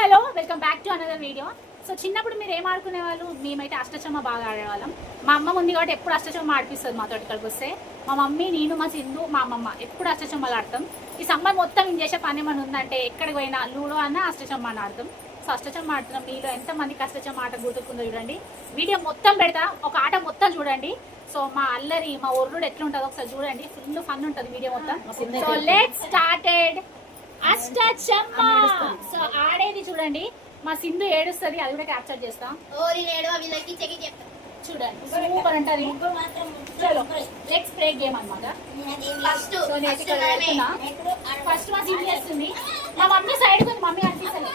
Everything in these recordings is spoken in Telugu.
Hello welcome back to another video. So చిన్నప్పుడు మీరు ఏం ఆడుకునే వాళ్ళు? మేమైతే అష్టచమ్మ బాగా ఆడేవాళ్ళం. మా అమ్మ ఉంది కాబట్టి ఎప్పుడు అష్టచమ్మ ఆడిపిస్తుంది మాతో. ఇక్కడికి వస్తే మా మమ్మీ, నేను, మా సింధు, మా అమ్మమ్మ ఎప్పుడు అష్టచమ్మలు ఆడతాం. ఈ సమ్మర్ మొత్తం ఏం చేసే పని ఏమైనా ఉందంటే ఎక్కడికి పోయినా లూడో అన్న అష్టచమ్మ అని ఆడతాం. సో అష్టచమ్మ ఆడుతున్నాం. మీలో ఎంతమందికి అష్టచమ్మ ఆట గుర్తుకుందో చూడండి. వీడియో మొత్తం పెడతా, ఒక ఆట మొత్తం చూడండి. సో మా అల్లరి, మా ఒర్రుడు ఎట్లుంటుందో ఒకసారి చూడండి. ఫుల్ ఫన్ ఉంటుంది వీడియో మొత్తం. So let's started. అష్టచమ్మ. సో ఆడేది చూడండి. మా సింధు ఏడుస్తుంది, అది కూడా క్యాప్చర్ చేస్తాం. చూడండి సూపర్ అంటది. చలో లెట్స్ ప్లే గేమ్ అన్నమాట. ఫస్ట్ మా సింధు చేస్తుంది. మా మమ్మీ సైడ్ కొంచెం మమ్మీ అనిపిస్తుంది.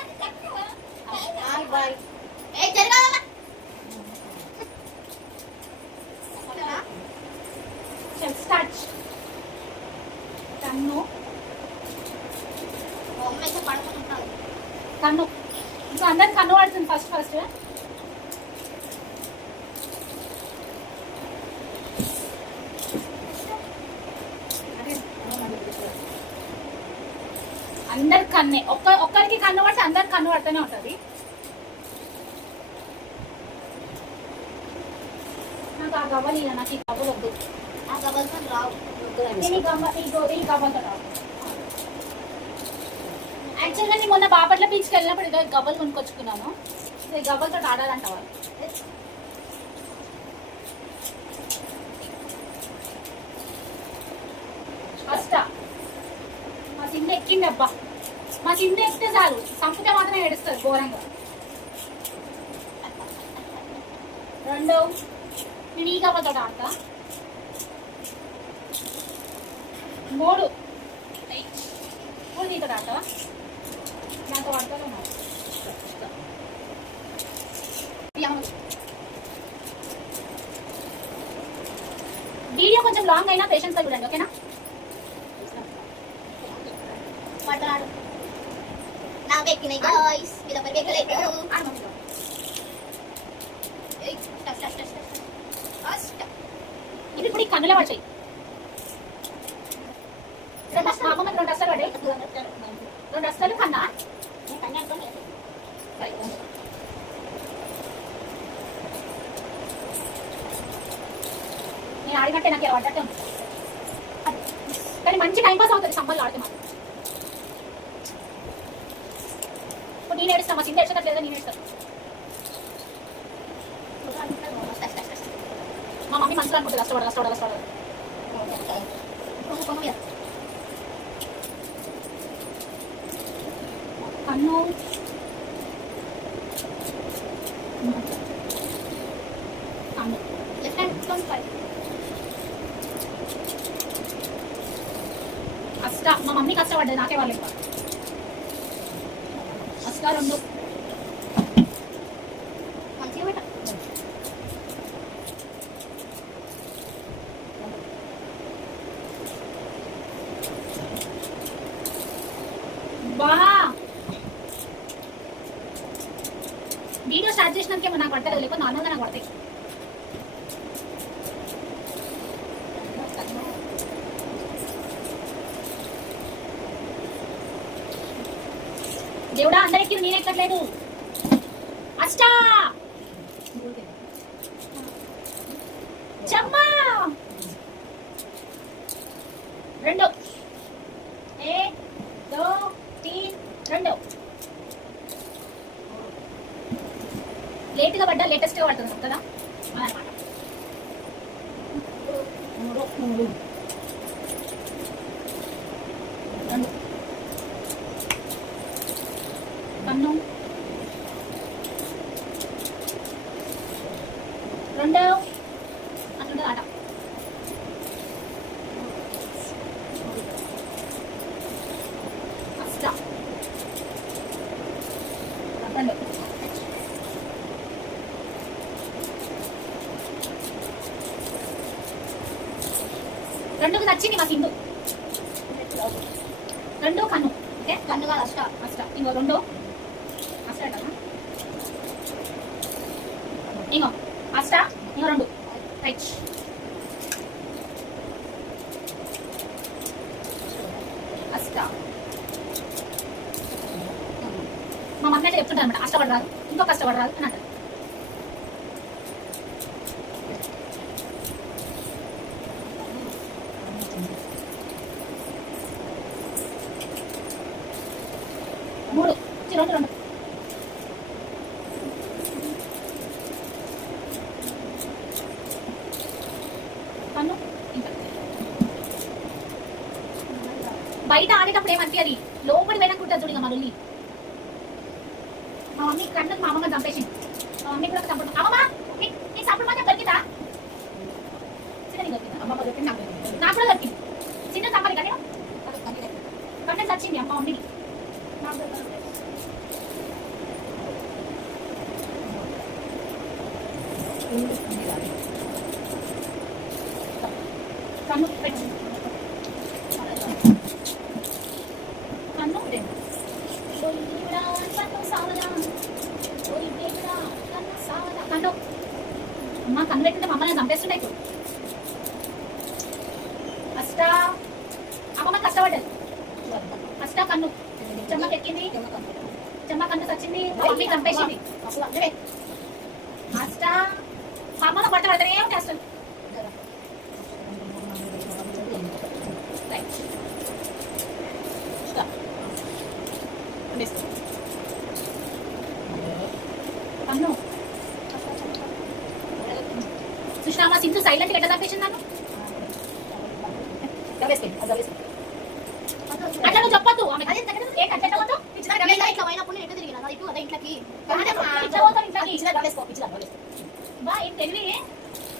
స్టార్ట్. కన్ను కన్ను ఇంకా అందరు కన్ను పడుతుంది. ఫస్ట్ అందరు కన్నే. ఒక్కరికి కన్ను పడితే అందరు కన్ను పడుతూనే ఉంటుంది. నాకు ఆ గవ్వలు ఇక నాకు ఈ గవ్వలు వద్దు. ఆ గవ్వలతో రావు. ఈ గవ్వలతో రావు. యాక్చువల్గా నేను మొన్న బాపట్ల బీచ్కి వెళ్ళినప్పుడు ఇదో గవ్వలు కొనుక్కొచ్చుకున్నాను. ఈ గవ్వలతో ఆడాలంట వాళ్ళు. ఫస్ట్ మా సింధు ఎక్కింది. అబ్బా మా సింధు ఎక్కితే చాలు, సంపుతే మాత్రం ఏడుస్తుంది ఘోరంగా. రెండో నేను ఈ గవ్వతో ఆడతా. మూడు నీతో ఆడతా. నాకు వాడతాను. వీడియో కొంచెం లాంగ్ అయినా పేషెన్స్ చూడండి, ఓకేనా? ఇది ఇప్పుడు ఈ కన్నులో పడ్డాయి. మా అమ్మ రెండు అస్తలు పడ్డాయి. రెండు అస్తలు కన్నా నేను ఆడినట్టే నాకు పడ్డట్టే ఉంది. కానీ మంచి టైం పాస్ అవుతుంది సమ్మర్లో ఆడితే మాత్రం. ఇప్పుడు నేను ఏడుస్తాను, మా సింధు ఏడ్చట్లేదా? నేను ఏడుస్తాను. మా మమ్మీ మనసులో అనుకుంటుంది కష్టపడ. కన్ను లెఫ్ట్ హ్యాండ్ అష్ట. మా మమ్మీ కష్టపడ్డది, నాకే వాళ్ళు ఎక్కువ. అష్ట రెండు మంచిగా పెట్ట. బా వీడియో స్టార్ట్ చేసినాకేమో నాకు పడతాయి, లేకపోతే నార్మల్గా నాకు పడతాయి. దేవుడా అందరికి నేను ఎక్కట్లేదు. అష్టా చమ్మా రెండు రెండు లేట్గా పడ్డా లేటెస్ట్గా పడుతుంది కదా అనమాట. కన్ను రెండో అట్లుంటుంది ఆట. అష్ట రెండు రెండుకు నచ్చింది మా సింధు. రెండు కన్ను. ఓకే కన్ను కాదు అష్ట. ఇంకో రెండు అష్ట ఇంకో అష్ట ఇంకో రెండు. రైట్. అష్ట మా మమ్మీ అంటే చెప్తుంటారు అనమాట, కష్టపడరాదు ఇంకో కష్టపడరాదు అని అంటారు. మూడు రెండు రెండు కన్ను ఇంకా బయట ఆడేటప్పుడు ఏమనిపించదు, లోపలి పోయినకుంటుంది చూడు. ఇక మా లొల్లి మా మమ్మీ కన్ను మా అమ్మమ్మ చంపేసింది. మా మమ్మీ కూడా చంపడు. అమ్మమ్మ నీకు చంపడం మాత్రం దొరికిందా? చిన్నది దొరికిందా? అమ్మమ్మ దొరికింది, నాకు కూడా దొరికింది. చిన్న చంపాలి కానీ కన్ను చచ్చింది అమ్మ మమ్మీని. కన్ను పెట్టు, కన్ను కన్ను అమ్మ కన్ను పెట్టింటే మమ్మల్ని చంపేస్తుండే. ఇప్పుడు ఫస్ట్ అమ్మమ్మ కష్టపడ్డది, ఫస్ట్ కన్ను చెమ్మకి ఎక్కింది, చెమ్మ కన్ను చచ్చింది, మమ్మీ చంపేసింది. ఫస్ట్ అమ్మమ్మ పట్ట పడతానే ఉంటే అసలు కన్ను సుష్మా సింధు సైలెంట్ గా ఎట్లా చంపేసింది నన్ను? అట్లా నువ్వు చెప్పొద్దు. తెలివి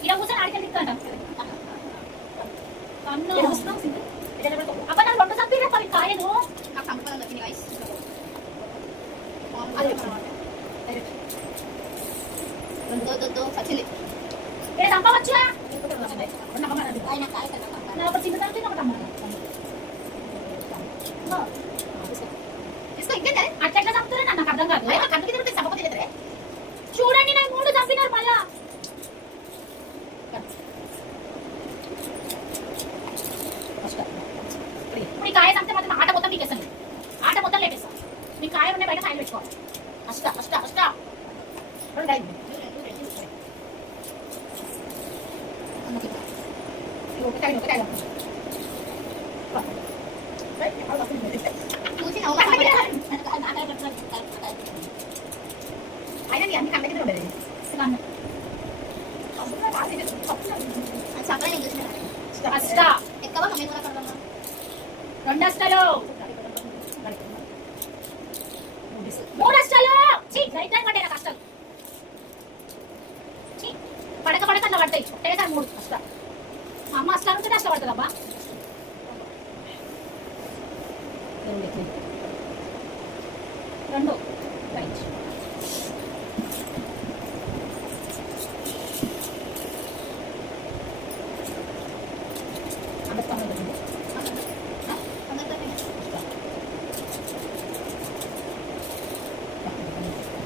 ఇలా కూర్చొని ఆడికెళ్ళి కన్ను అబ్బా నాకు రెండు చంపిరా పని కాయను. నాకు చంపడం దక్కింది గైస్. చంపవచ్చుగా అట్లా చంపుతున్నా నాకు అర్థం కాదు. చూడండి నాకు మూడు చంపినారు మళ్ళా. ఇప్పుడు ఈ కాయ చంపితే మాత్రం ఆట మొత్తం పీకేస్తాను, ఆట మొత్తం లేపేస్తాను. మీ కాయ ఉండే బయట కాయలు పెట్టుకోవాలి. అష్ట అష్ట అష్ట అయినా అన్ని కంటే ఉండేది. అష్ట రెండు అష్టాలు మూడు అష్టాలు పడ్డాయి నాకు అష్టాలు. పడక పడక అట్లా పడతాయి ఒకటేసారి మూడు అష్ట. మా అమ్మ అష్టాలు ఉంటే అష్ట పడుతుంది అబ్బా. రెండు రైట్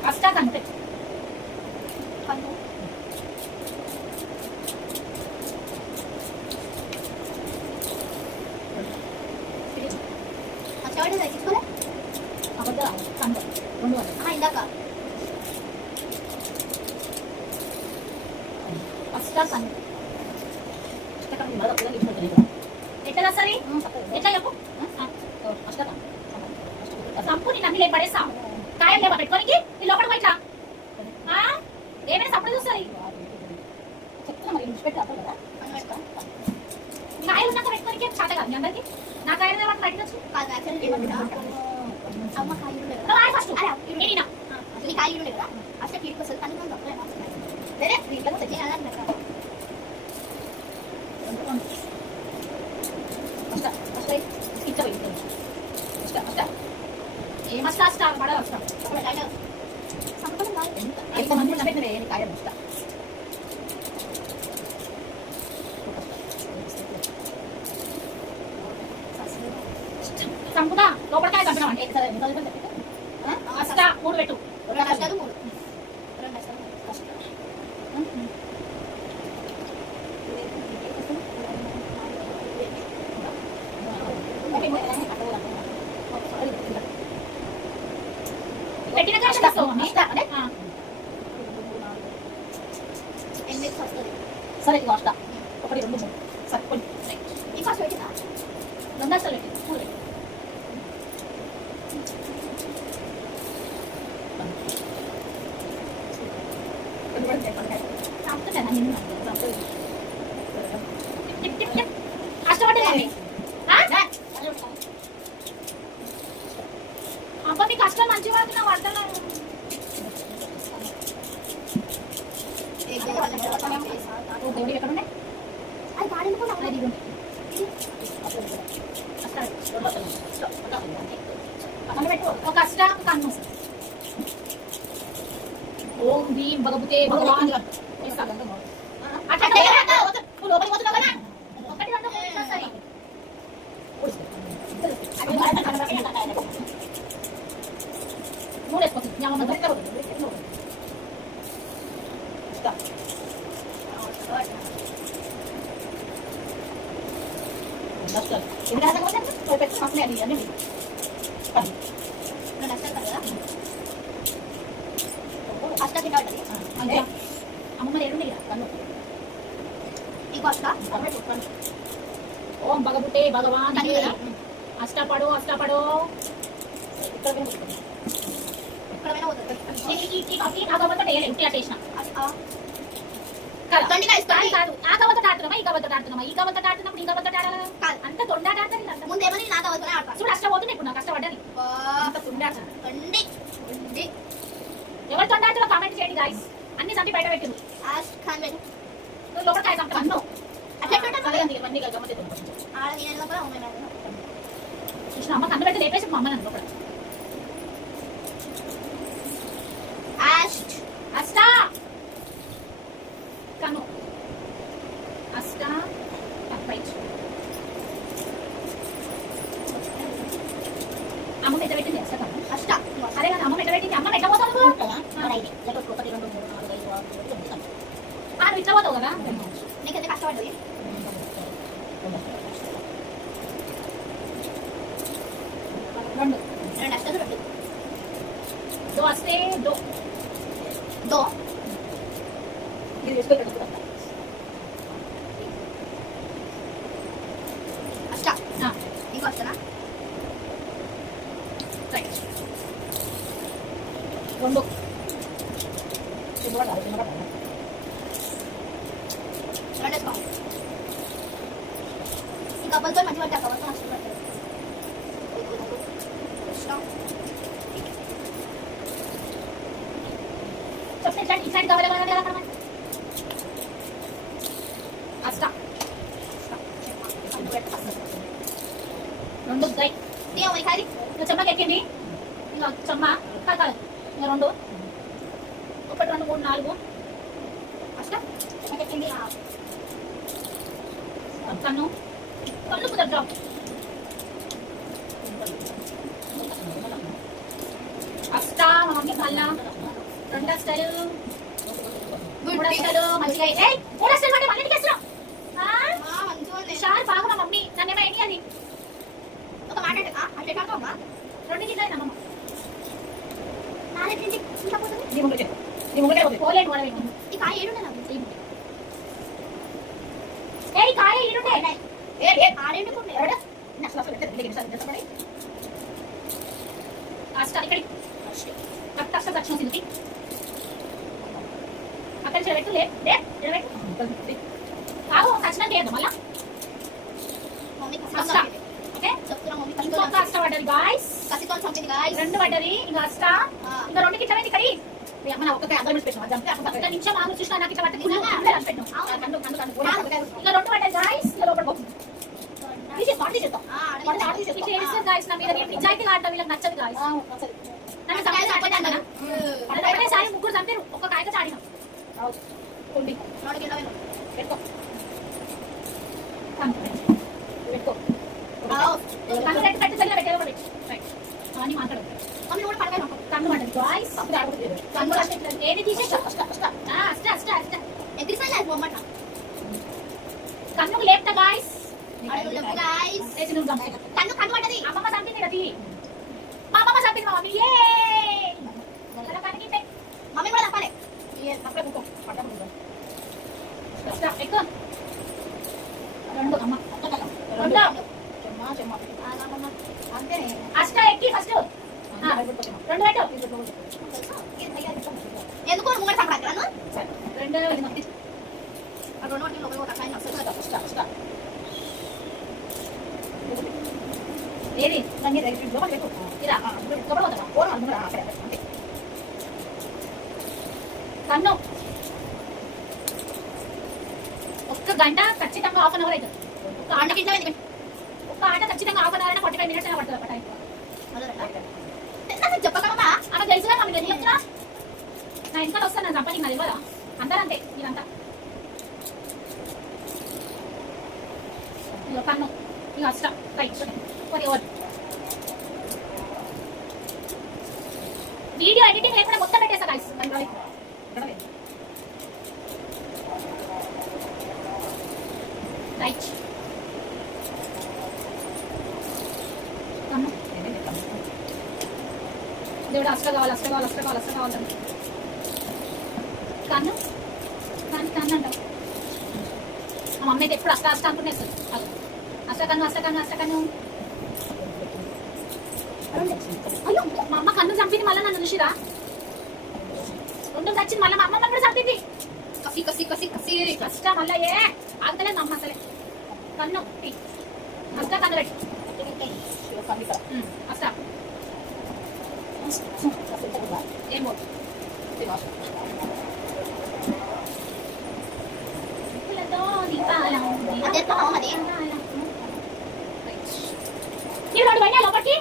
అష్టా కంటే ఇందాక అష్టా కంటే ఎట్లా సరే ఎట్లా చెప్పు. సంపు నేను అన్ని పడేస్తా. కాయలు లేవా పెట్టుకోనికి నీ లోపల పోయిట్లా ఏమైనా సప్పుడు చూస్తుంది. చెప్తున్నా మరి కదా కాయలు ఉన్నాక పెట్టుకోనికి చాట కాదు మీ అందరికి. నా కాయలు ఏమన్నా పెట్టచ్చు ఫస్ట్ నీ కాయలు ఉండే కదా అసలు కీడుకొస్తుంది కానీ వేరే ఏమస్తా స్టార్ పడ వస్తాం సంపుదా లోపలికాయ చంపడం అంటే అష్ట మూడు పెట్టు. పెట్టిన కాదు సరే ఇది అష్ట 1 2 3 సరే కొన్ని ఈ ఫస్ట్ పెట్టినా రెండు అసలు పెట్టినా పూలు కష్టపడ్డా అబ్బా మీ కష్టం మంచి వాటి నా పడతాను ఎక్కడ ఉన్నాయి అది పాడించుకున్నా ఒక కష్ట కన్ను ఓం భీం భగవతే భగవాన్ లోపలికి పోతున్నావు కదా ఒకటి రెండు సరే మూడు వేసుకోవచ్చు అమ్మమ్మ ఏడు ఓం భగవతే భగవాన్ అష్టపడు అష్టపడు కాదు ఆ కవత ఆడుతున్నామా ఈ కవత ఆడుతున్నామా ఈ కవత ఆడుతున్నప్పుడు ఈ కవత ఆడాలి అంత తొండాట ఆడతాను ముందేమని నా కవతనే ఆడతా చూడు కష్టపోతుంది ఇప్పుడు నాకు కష్టపడ్డది ఎవరు తొండాటలో కామెంట్ చేయండి గాయస్ అన్ని సంటి బయట పెట్టింది నువ్వు లోపల సంతాను కృష్ణ అమ్మ కన్ను పెట్టి లేపేసి మా అమ్మ నన్ను లోపల అష్టా కన్ను అష్టా అమ్మ మెట్ట పెట్టింది అష్ట కన్ను అష్ట అదే కదా అమ్మ మెట్ట పెట్టింది అమ్మ మెట్ట పోతావు నువ్వు ఇట్లా పోతావు కదా నీకైతే కష్టపడ్డది రెండు రెండు అష్టలు రెండు దో వస్తే దో దో ఇది వేసుకోవాలి అష్ట ఇంకో అష్టనా రైట్ రెండు ఇంకా అబ్బలతో మంచి పడ్డా కవర్తో మంచి పడ్డా చెప్పండి ఈ సైడ్ కావాలి అష్ట రెండు గై తీయమని నువ్వు చెమ్మకి ఎక్కింది ఇంకా చెమ్మ కాదు ఇంకా రెండు ఒకటి రెండు మూడు నాలుగు అష్ట చెమ్మకి ఎక్కింది కన్ను కన్ను కుదరదు అష్ట మా మమ్మీ కళ్ళ రెండు అష్టలు మూడు అష్టలు మంచిగా మూడు అష్టలు అంటే మళ్ళీ వేస్తున్నాం షార్ బాగా మా మమ్మీ నన్ను ఏమైనా అది ఒక మాట అంటే కాకమ్మా రెండు గిన్నెలు అమ్మమ్మ పోలేడు మన ఈ కాయ ఏడుండే ఏ కాయ ఏడుండే అష్ట ఇక్కడ అష్ట దక్షిణ తింది అక్కడ చెడబెట్టు కాదు దక్షిణ లేదు మళ్ళా ఓకే ఇంకొక అష్ట పడ్డది గాయస్ రెండు పడ్డది ఇంకా అష్ట ఇంకా రెండు కిట్ల ఇక్కడ మన ఒక్క అర్థం పెట్టాం నిమిషం ఆమె చూసినా నాకు ఇట్లా పట్టి ఇంకా రెండు పడ్డది గాయస్ లోపల పోతుంది నిజాయితీగా ఆడటం వీళ్ళకి నచ్చదు గాయస్ సారి ముగ్గురు చంపారు ఒక్క కాయక చాడినాం ఏది తీసేసి కన్నుకు లేపుతా గాయస్ కన్ను కన్ను పడ్డది అమ్మమ్మ చంపింది కదా మా అమ్మమ్మ చంపింది మా మమ్మీ రెండు పెట్టు ఎందుకు ముంగడ సంక్రాంతి రెండు రెండు వాటి లోపల ఒక కాయ వస్తుంది ఏది దాన్ని లోపల పెట్టు ఇలా లోపల పోతావా ఫోన్ అందులో అక్కడ అంతే కన్ను ఒక్క గంట ఖచ్చితంగా హాఫ్ అన్ అవర్ అవుతుంది ఒక ఆండ కింద ఒక్క ఆట ఖచ్చితంగా హాఫ్ అన్ అవర్ అయినా 45 మినిట్స్ అయినా పడుతుంది టైం అదే చెప్పకమ్మా ఆమె తెలుసుగా ఆమె తెలియ చెప్తున్నా నా ఇంకా వస్తాను నా చంపని నాది ఇవ్వదా అందరంతే ఇదంతా ఇక కన్ను ఇక అష్ట రైట్ కొద్ది ఓవర్ వీడియో ఎడిటింగ్ లేకుండా మొత్తం పెట్టేసా గాయ్స్ రైట్ కన్ను దేవుడు అష్ట కావాలి కన్ను కానీ కన్ను అంటావు మా మమ్మీ అయితే ఎప్పుడు అష్ట అనుకునేస్తుంది అష్టకన్ను అయ్యో మా అమ్మ కన్ను చంపింది మళ్ళీ నన్ను చూసిరా రెండు చచ్చింది మళ్ళీ మా అమ్మ కూడా చంపింది కసి కష్ట మళ్ళీ ఏ ఆగతలేదు మా అమ్మ అసలే కన్ను అష్ట కన్ను పెట్టి అష్ట ఏం పోదు మీరు రెండు పోయినా లోపలికి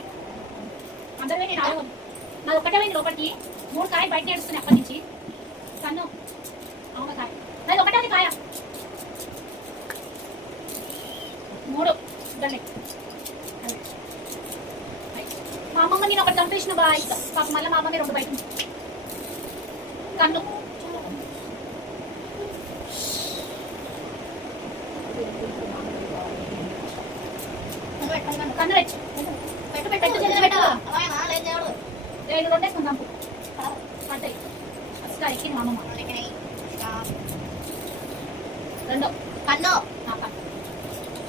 అందరు పోయి నాలుగు నాది ఒకటే పోయింది లోపలికి 3 కాయ బయట నేడుస్తున్నాయి అప్పటి నుంచి కన్ను అవును కాయ నాది ఒకటే ఉంది కాయ 3 దాన్ని మా అమ్మమ్మ నేను ఒకటి చంపేసిన బాయ్ పాప మళ్ళీ మా అమ్మమ్మ 2 బయట ఉంది కన్ను కన్ను రెండు వేసుకుందాం పడతాయి ఫస్ట్ ఎక్కింది మా అమ్మమ్మ రెండో కన్ను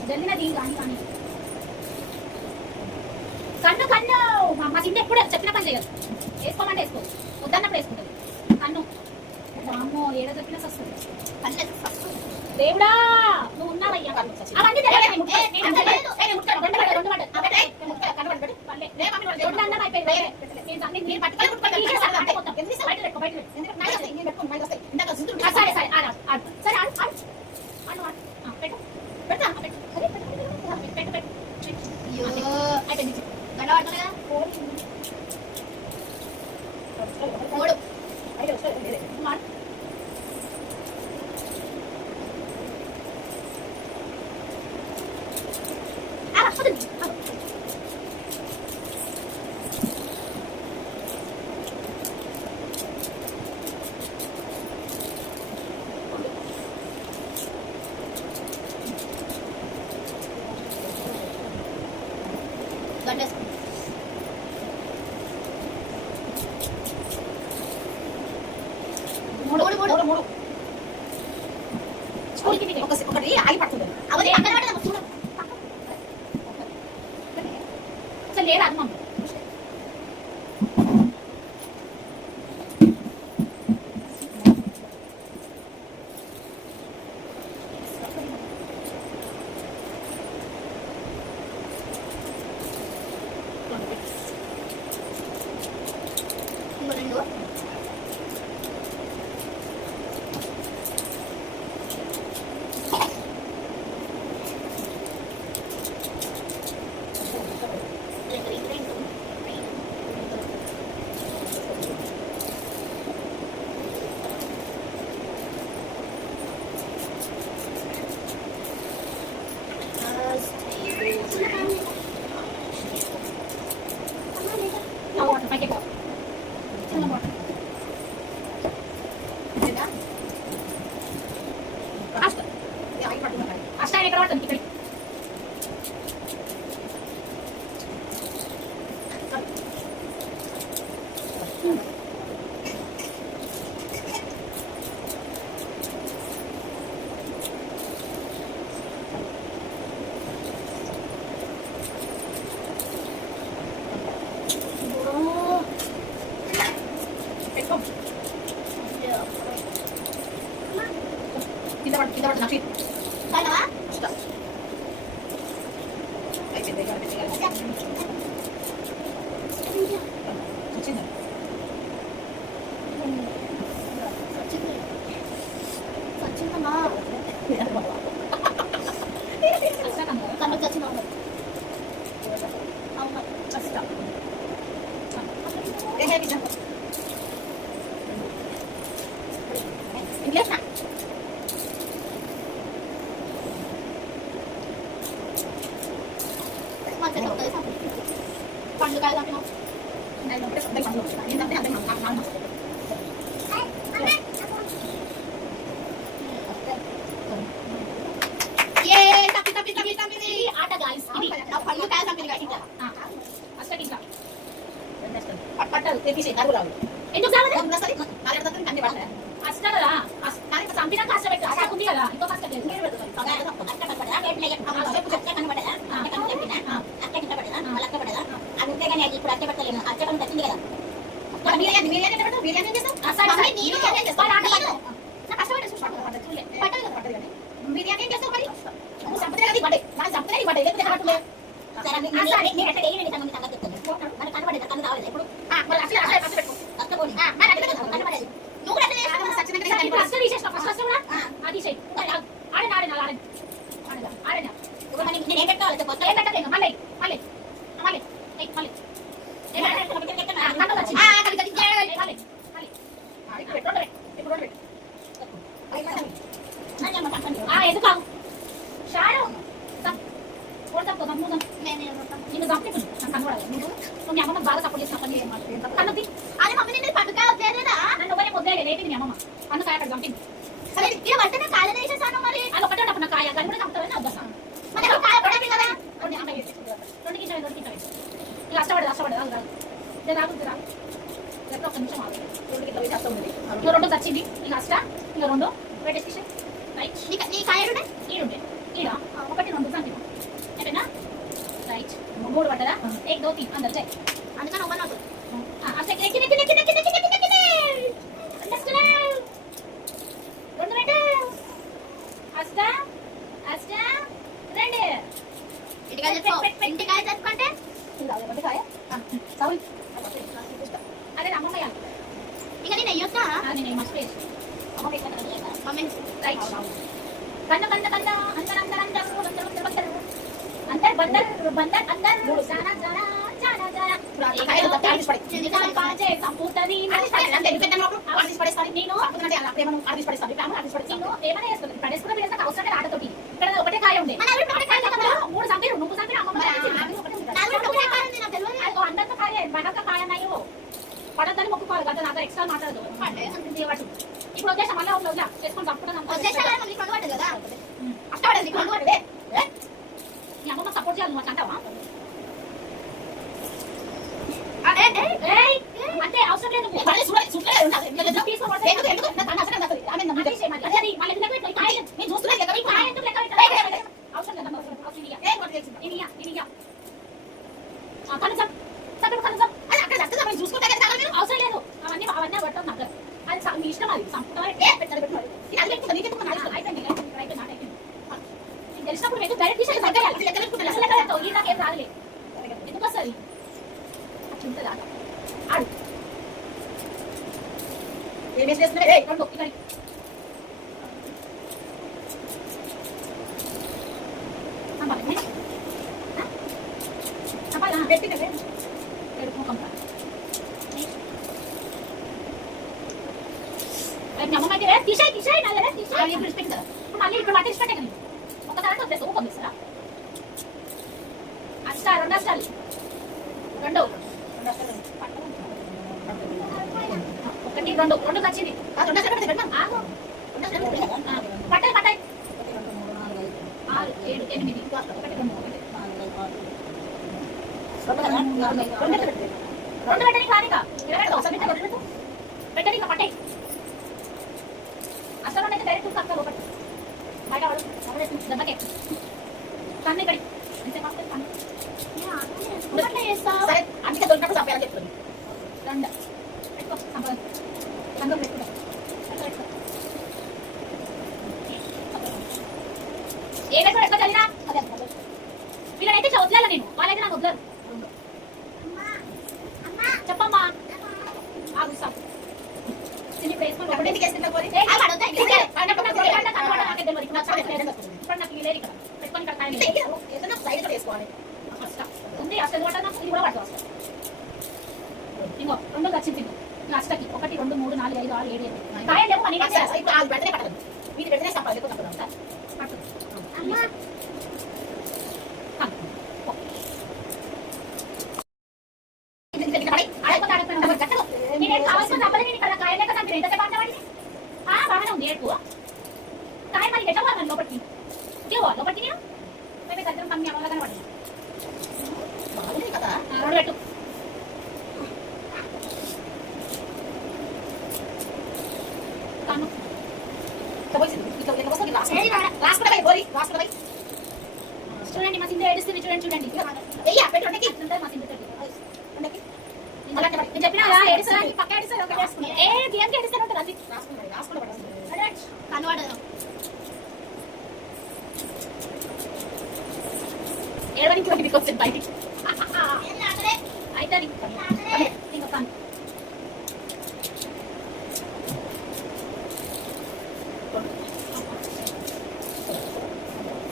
జరిగినది కానీ కన్ను మా చిన్న ఎప్పుడు చెప్పిన పని చేయదు వేసుకోమంటే వేసుకో వద్దన్నప్పుడు వేసుకుంటుంది కన్ను అమ్మో ఏదో చెప్పినా వస్తుంది దేవుడా నువ్వు ఉన్నావయ్యా అవన్నీ ఒకటి ఆగి పడుతుంది అసలు లేదా అది మమ్మీ వచ్చింది వచ్చిందమ్మా కన్ను వచ్చింది అవునా కష్టం ఇంగ్లీష్ పండు కాదు ఆట గాయస్ పండు కాదు కంపెనీ అసలు ఇట్లా పట్టారు తెప్పించి నలుగు రావు ఎందుకు అష్ట కదా చంపినా కష్టపెట్టు అసలు ఉంది కదా ఇంకో కష్టం ఇప్పుడు అష్టపడతలేను అష్టపడి వచ్చింది కదా బిర్యానీ ఏం చేస్తావు మరి సంపద పడ్డాయి నాకు సంపద పడ్డాయి లేకపోతే పట్టలేదు ఎందుకు షాడు నిన్ను చంపి కనబడాలి నువ్వు మీ అమ్మమ్మ బాగా సపోర్ట్ చేసిన పని కన్నుకి అదే మమ్మీ నేను పండుగ వద్దేదా నన్ను ఒకటే ముద్దేలే లేపింది మీ అమ్మమ్మ పన్ను కాయ అక్కడ చంపింది సరే ఇది పట్టిన కాయ వేసేసాను మరి అది ఒకటే ఉన్నప్పుడు కాయ కానీ కూడా చంపుతావని వద్దాను మరి కాయ పడాలి కదా రెండు కింద ఇక కష్టపడదు నేను రాదు ఒక నిమిషం ఇక రెండు వచ్చింది ఇక అష్ట ఇక రెండు పెట్టేసి రైట్ నీ కాయలు ఈడుండే ఈడ ఒకటి రెండు చంపి ఏనా రైట్ మూడు పడ్డదా एक दो तीन अंदर जाए అందుకని ఓపెన్ అవుతుంది అసలు నెక్కి రెండు రెండు అష్ట అష్ట రెండు ఇంటికాయ చెప్పుకుంటే అదే అమ్మమ్మ ఇక నేను అయ్యొస్తా నేను మర్చిపోయి రైట్ కన్న కన్న కన్న అంతర్ అంతర్ అంతర్ अंदर बंदर बंदर अंदर जाना जाना जाना जाना पाचे संपूर्णది నేను ఏమన్నా చేస్తుంది పడేసుకున్న వీళ్ళ అవసరం ఆటతోటి ఇక్కడ ఒకటే కాయ ఉండే మూడు సంపేరు నువ్వు సంపేరు అమ్మ అందరితో కాయ బనక కాయ నాయో పడద్దని మొక్కుకోవాలి కదా నాతో ఎక్స్ట్రా మాట్లాడదు ఇప్పుడు వచ్చేసి మళ్ళీ వదిలా చేసుకొని తప్పకుండా కదా అష్టపడేది మీ అమ్మమ్మ సపోర్ట్ చేయాలి నువ్వు అంటావా అంటే అవసరం లేదు అవసరం లేదు అవన్నీ అవన్నీ పడతాం నాకు అది మీ ఇష్టం అది తెలిసినప్పుడు మీకు డైరెక్ట్ తీసుకెళ్ళి ఈనాకేం రాలే ఎందుకు వస్తుంది అట్లుంటుందా ఆడు ఏమేం చేస్తున్నా ఇక్కడికి అమ్మ తీసేయి మళ్ళీ ఇప్పుడు పట్టేసి పెట్టే కదా ఒకసారి వదిలేస్తా ఊపం తీస్తారా అష్ట రెండు అష్టాలు రెండు ఒకటి రెండు రెండు వచ్చింది పట్టాయి పట్టాయి 6 7 8 ఒకటి రెండు రెండు పెట్టని కానిగా పెట్టని పట్టాయి అసలు అయితే డైరెక్ట్ తక్కువ ఒకటి బయట వాడు దెబ్బకే కన్ను ఇక్కడ సరే అందుకే దొరికినప్పుడు సంపాయాలని చెప్తుంది రెండు పెట్టుకో సంపాదన పెట్టుకో ఏ పెట్టుకో ఎక్కువ చదివినా వీళ్ళనైతే వదిలేను నేను వాళ్ళైతే నాకు వదలరు చెప్పమ్మా నాకు చాలా ఇష్టం. ఇప్పుడు నాకు ఇది లేదు ఇక్కడ పెట్టుకొని ఇక్కడ కాయలు ఇట్లా ఏదో ఏదైనా సైడ్ గా వేసుకోవాలి. ఫస్ట్ ఉంది అసలు కూడా నాకు ఇది కూడా పడుతుంది అసలు ఇంకో రెండు వచ్చింది అష్టకి 1 2 3 4 5 6 7 8 కాయలు లేవు అని ఇప్పుడు అది పెడితేనే పడదు. ఇది పెడితేనే సంపాలి లేకపోతే పడదు. పట్టు అమ్మా ఇది పెట్టి పడి ఆడకపోతే ఆడకపోయినా నేను కావాల్సిన డబ్బులు నేను ఇక్కడ కాయలే కదా మీరు ఎంత పడ్డవాడి బాగానే ఉంది ఏడుపు కాయ మరి ఎట్లా పోవాలి లోపలికి ఇవ్వ లోపలికి నేను మేము దగ్గర కమ్మి అవ్వాలి కనబడి బాగుంది కదా. రెండు పెట్టు కాను చూడండి మా సింధు ఏడుస్తుంది చూడండి చూడండి మా సింధు నేను చెప్పినా కదా ఏడుస్తారా పక్క ఏడుస్తారు ఒక ఏడుస్తున్నారు ఏ దేనికి ఏడుస్తారు ఉంటుంది అది కనబడదు. ఏడవనికి ఒకటి వస్తుంది బయటికి అయితే ఇంకా కాను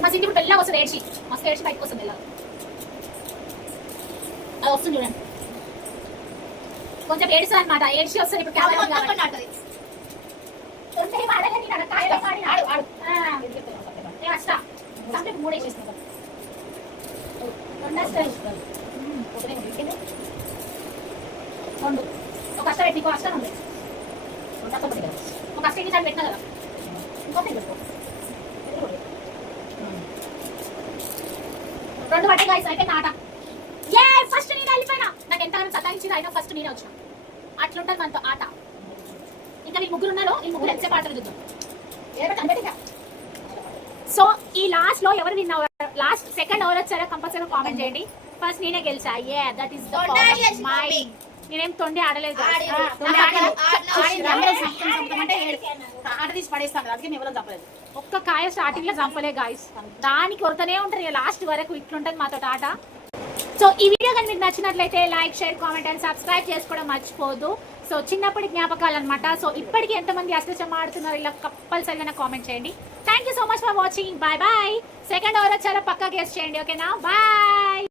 మా సింధు ఇప్పుడు వెళ్ళా వస్తుంది ఏడ్చి మస్తు ఏడ్చి బయటకు వస్తుంది వెళ్ళా అది వస్తుంది చూడండి కొంచెం ఏడుస్తుంది అనమాట ఏడ్చి వస్తుంది ఇప్పుడు కెమెరా మూడు వేసేస్తున్నాం రెండు ఒక కష్టం పెట్టి ఇంకో కష్టం ఉంది ఒక కష్టం ఎన్ని సార్లు పెట్టినా కదా రెండు పట్టే గాయస్ అయితే నాట ఏ ఫస్ట్ నేను వెళ్ళిపోయినా నాకు ఎంతగానో సతాయించింది అయినా ఫస్ట్ నేనే వచ్చిన అట్లుంటుంది మనతో ఆట ఇంకా మీకు ముగ్గురు ఉన్నారు ఈ ముగ్గురు ఎంతసేపు ఆటలు చూద్దాం సో ఈ లాస్ట్ లో ఎవరు విన్ అవ్వరు లాస్ట్ సెకండ్ ఎవరు వచ్చారో కంపల్సరీ కామెంట్ చేయండి ఫస్ట్ నేనే గెలిచా ఏ దట్ ఈస్ మై నేనేం తొండి ఆడలేదు ఆట తీసి పడేస్తాను అందుకే ఎవరో తప్పలేదు. ఒక్క కాయ స్టార్టింగ్ లో చంపలే గాయస్ దానికి కొరతనే ఉంటారు లాస్ట్ వరకు ఇట్లుంటది మాతో ఆట సో ఈ వీడియో కానీ మీకు నచ్చినట్లయితే like share comment and subscribe చేసుకోవడం మర్చిపోదు సో చిన్నప్పటి జ్ఞాపకాలు అనమాట సో ఇప్పటికి ఎంతమంది అష్టచమ్మ ఆడుతున్నారు ఇలా కంపల్సరీగా కామెంట్ చేయండి thank you so much for watching bye bye second ఎవరు వచ్చారో పక్కా గెస్ట్ చేయండి ఓకేనా బాయ్